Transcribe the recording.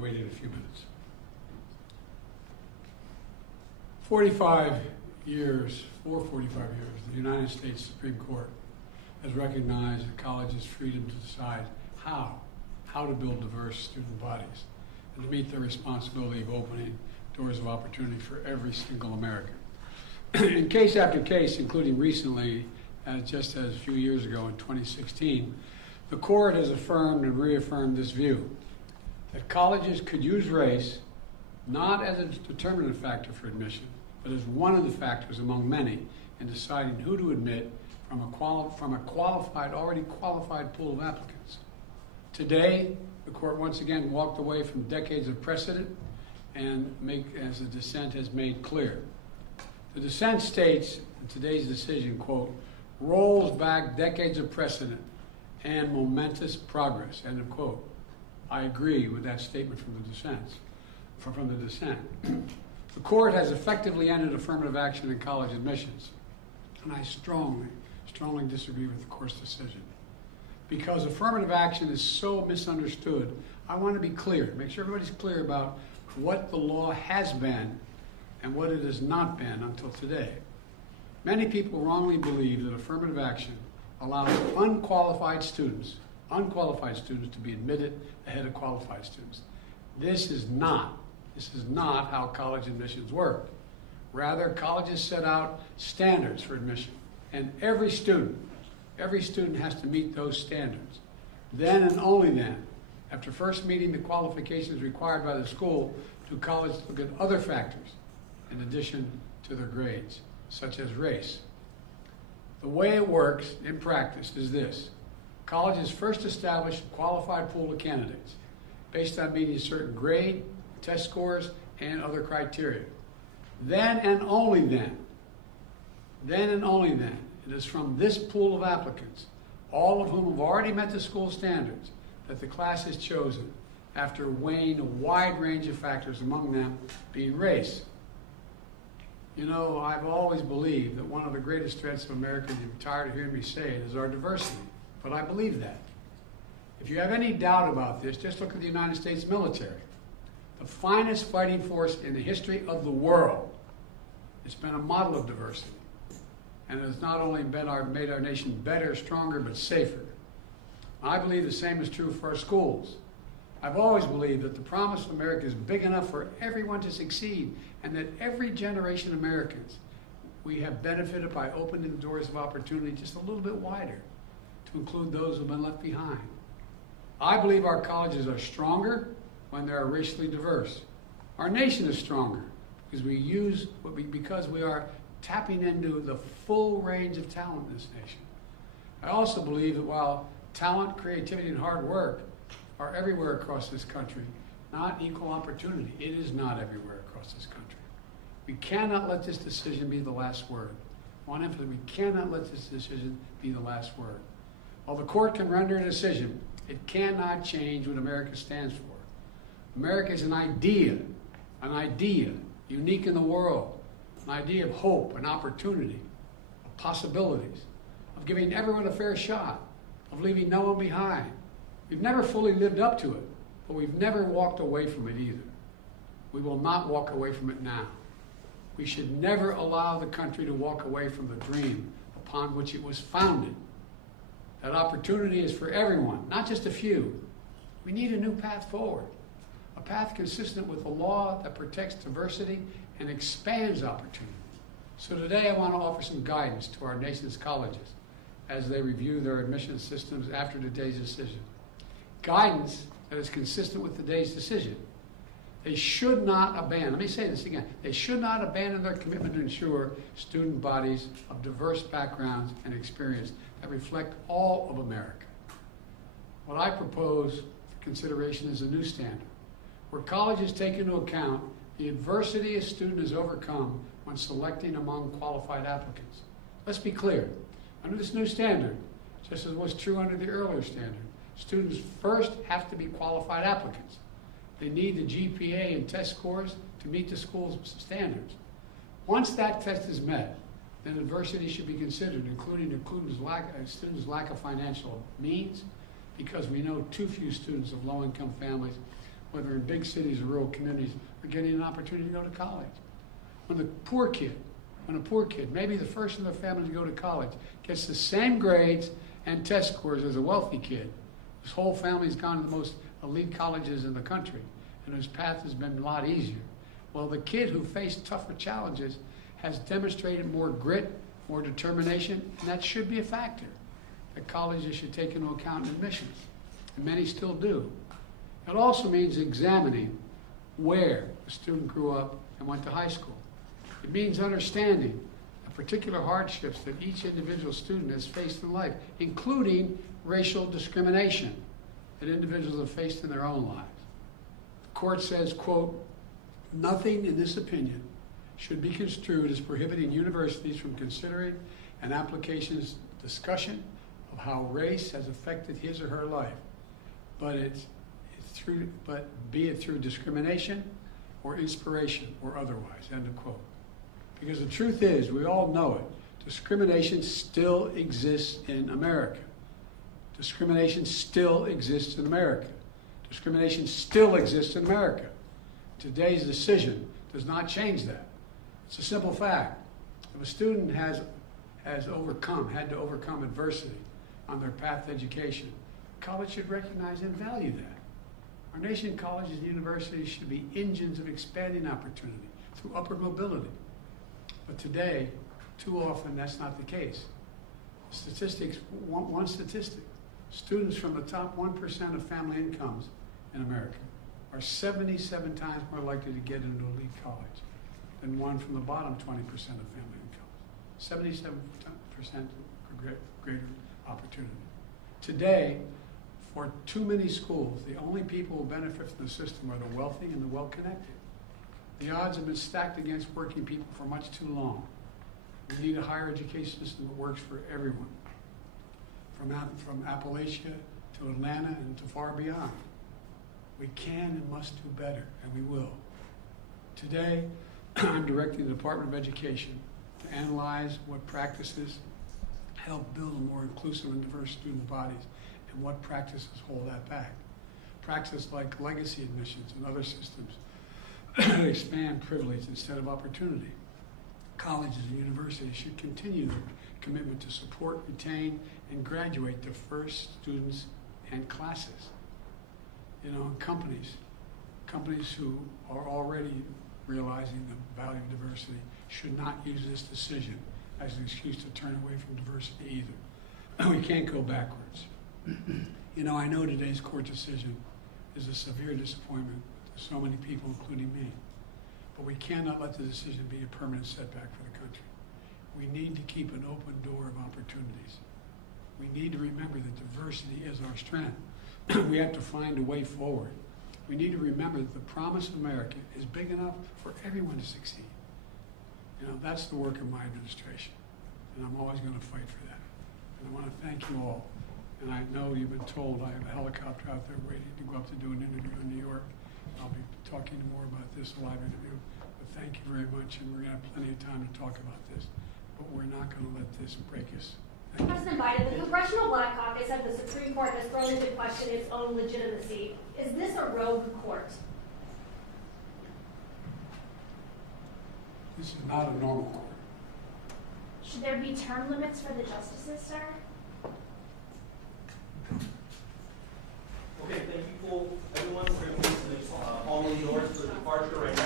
Waited a few minutes. 45 years, the United States Supreme Court has recognized the college's freedom to decide how to build diverse student bodies and to meet their responsibility of opening doors of opportunity for every single American. In case after case, including recently, just as a few years ago in 2016, the court has affirmed and reaffirmed this view that colleges could use race not as a determinative factor for admission, but as one of the factors among many in deciding who to admit from a already qualified pool of applicants. Today, the court once again walked away from decades of precedent and as the dissent has made clear. The dissent states in today's decision, quote, rolls back decades of precedent and momentous progress, end of quote. I agree with that statement from the dissent. The court has effectively ended affirmative action in college admissions, and I strongly disagree with the court's decision. Because affirmative action is so misunderstood, I want to be clear, make sure everybody's clear about what the law has been and what it has not been until today. Many people wrongly believe that affirmative action allows unqualified students to be admitted ahead of qualified students. This is not how college admissions work. Rather, colleges set out standards for admission, and every student has to meet those standards. Then and only then, after first meeting the qualifications required by the school, do colleges look at other factors in addition to their grades, such as race. The way it works in practice is this. Colleges first establish a qualified pool of candidates based on meeting a certain grade, test scores, and other criteria. Then and only then, it is from this pool of applicants, all of whom have already met the school standards, that the class is chosen after weighing a wide range of factors, among them being race. You know, I've always believed that one of the greatest threats of America, and you're tired of hearing me say it, is our diversity. But I believe that. If you have any doubt about this, just look at the United States military. The finest fighting force in the history of the world. It's been a model of diversity. And it has not only made our nation better, stronger, but safer. I believe the same is true for our schools. I've always believed that the promise of America is big enough for everyone to succeed, and that every generation of Americans, we have benefited by opening the doors of opportunity just a little bit wider to include those who have been left behind. I believe our colleges are stronger when they are racially diverse. Our nation is stronger because we are tapping into the full range of talent in this nation. I also believe that while talent, creativity, and hard work are everywhere across this country, not equal opportunity. It is not everywhere across this country. We cannot let this decision be the last word. I want to emphasize, we cannot let this decision be the last word. While the court can render a decision, it cannot change what America stands for. America is an idea unique in the world, an idea of hope and opportunity, of possibilities, of giving everyone a fair shot, of leaving no one behind. We've never fully lived up to it, but we've never walked away from it either. We will not walk away from it now. We should never allow the country to walk away from the dream upon which it was founded. That opportunity is for everyone, not just a few. We need a new path forward, a path consistent with a law that protects diversity and expands opportunity. So today I want to offer some guidance to our nation's colleges as they review their admission systems after today's decision. Guidance that is consistent with today's decision. They should not abandon, let me say this again, they should not abandon their commitment to ensure student bodies of diverse backgrounds and experience that reflect all of America. What I propose for consideration is a new standard, where colleges take into account the adversity a student has overcome when selecting among qualified applicants. Let's be clear, under this new standard, just as was true under the earlier standard, students first have to be qualified applicants. They need the GPA and test scores to meet the school's standards. Once that test is met, then adversity should be considered, including students' lack of financial means, because we know too few students of low-income families whether in big cities or rural communities, are getting an opportunity to go to college. When a poor kid, maybe the first in their family to go to college, gets the same grades and test scores as a wealthy kid, his whole family's gone to the most elite colleges in the country, and his path has been a lot easier. Well, the kid who faced tougher challenges has demonstrated more grit, more determination, and that should be a factor that colleges should take into account in admissions, and many still do. It also means examining where the student grew up and went to high school. It means understanding the particular hardships that each individual student has faced in life, including racial discrimination that individuals have faced in their own lives. The court says, quote, "Nothing in this opinion should be construed as prohibiting universities from considering an application's discussion of how race has affected his or her life, but be it through discrimination or inspiration or otherwise," end of quote. Because the truth is, we all know it, discrimination still exists in America. Discrimination still exists in America. Discrimination still exists in America. Today's decision does not change that. It's a simple fact. If a student had to overcome adversity on their path to education, college should recognize and value that. Our nation's colleges and universities should be engines of expanding opportunity through upward mobility. But today, too often, that's not the case. Statistics, one statistic, students from the top 1% of family incomes in America are 77 times more likely to get into elite college than one from the bottom 20% of family incomes. 77% greater opportunity. Today, for too many schools, the only people who benefit from the system are the wealthy and the well-connected. The odds have been stacked against working people for much too long. We need a higher education system that works for everyone, from Appalachia to Atlanta and to far beyond. We can and must do better, and we will. Today, I'm directing the Department of Education to analyze what practices help build a more inclusive and diverse student bodies and what practices hold that back. Practices like legacy admissions and other systems expand privilege instead of opportunity. Colleges and universities should continue their commitment to support, retain, and graduate diverse students and classes. And companies who are already realizing the value of diversity should not use this decision as an excuse to turn away from diversity either. We can't go backwards. I know today's court decision is a severe disappointment to so many people, including me. But we cannot let the decision be a permanent setback for the country. We need to keep an open door of opportunities. We need to remember that diversity is our strength. We have to find a way forward. We need to remember that the promise of America is big enough for everyone to succeed. That's the work of my administration, and I'm always going to fight for that. And I want to thank you all. And I know you've been told I have a helicopter out there waiting to go up to do an interview in New York. I'll be talking more about this live interview. But thank you very much, and we're going to have plenty of time to talk about this. But we're not going to let this break us. President Biden, the Congressional Black Caucus said the Supreme Court has thrown into question its own legitimacy. Is this a rogue court? This is not a normal court. Should there be term limits for the justices, sir? Okay, thank you, everyone. We're going to move to the following doors for the departure right now.